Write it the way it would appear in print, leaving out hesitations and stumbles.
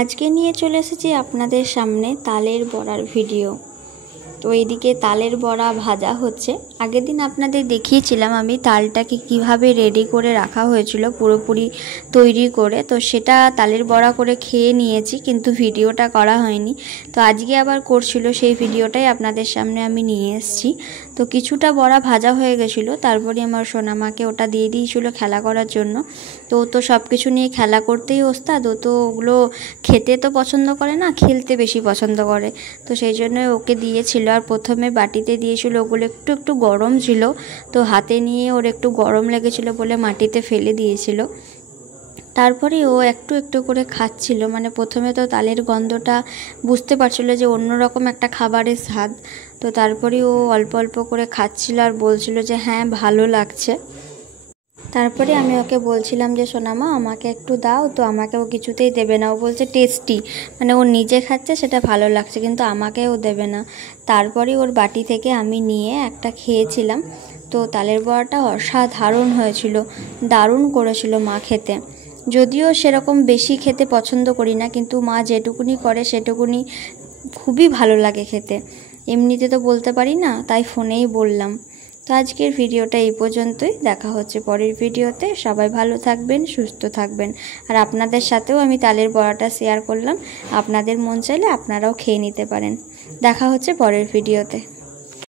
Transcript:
আজকে নিয়ে চলে এসেছি আপনাদের সামনে তালের বড়ার ভিডিও। তো এইদিকে তালের বড়া ভাজা হচ্ছে। আগের দিন আপনাদের দেখিয়েছিলাম আমি তালটাকে কিভাবে রেডি করে রাখা হয়েছিল পুরোপুরি তৈরি করে, তো সেটা তালের বড়া করে খেয়ে নিয়েছি, কিন্তু ভিডিওটা করা হয়নি। তো আজকে আবার করছিল, সেই ভিডিওটাই আপনাদের সামনে আমি নিয়ে এসেছি। তো কিছুটা বড়া ভাজা হয়ে গেছিলো, তারপরে আমার সোনামাকে ওটা দিয়ে দিয়েছিল খেলা করার জন্য। তো ও তো সব কিছু নিয়ে খেলা করতেই ওস্তাদ, ও তো ওগুলো খেতে তো পছন্দ করে না, খেলতে বেশি পছন্দ করে। তো সেই জন্য ওকে দিয়েছিল, আর প্রথমে বাটিতে দিয়েছিল, ওগুলো একটু একটু গরম ছিল, তো হাতে নিয়ে ওর একটু গরম লেগেছিল বলে মাটিতে ফেলে দিয়েছিল। তারপরে ও একটু একটু করে খাচ্ছিল, মানে প্রথমে তো তালের গন্ধটা বুঝতে পারছিল যে অন্যরকম একটা খাবারের স্বাদ। তো তারপরে ও অল্প অল্প করে খাচ্ছিল আর বলছিল যে হ্যাঁ ভালো লাগছে। তারপরে আমি ওকে বলছিলাম যে সোনামা আমাকে একটু দাও, তো আমাকে ও কিছুতেই দেবে না। ও বলছে টেস্টি, মানে ও নিজে খাচ্ছে সেটা ভালো লাগছে, কিন্তু আমাকে ও দেবে না। তারপরে ওর বাটি থেকে আমি নিয়ে একটা খেয়েছিলাম। তো তালের বড়াটা অসাধারণ হয়েছিল, দারুণ করেছিল মা খেতে। যদিও সেরকম বেশি খেতে পছন্দ করি না, কিন্তু মা যেটুকুনি করে সেটুকুনি খুবই ভালো লাগে খেতে। এমনিতে তো বলতে পারি না, তাই ফোনেই বললাম। তো আজকের ভিডিওটা এই পর্যন্তই, দেখা হচ্ছে পরের ভিডিওতে। সবাই ভালো থাকবেন, সুস্থ থাকবেন। আর আপনাদের সাথেও আমি তালের বড়াটা শেয়ার করলাম, আপনাদের মন চাইলে আপনারাও খেয়ে নিতে পারেন। দেখা হচ্ছে পরের ভিডিওতে।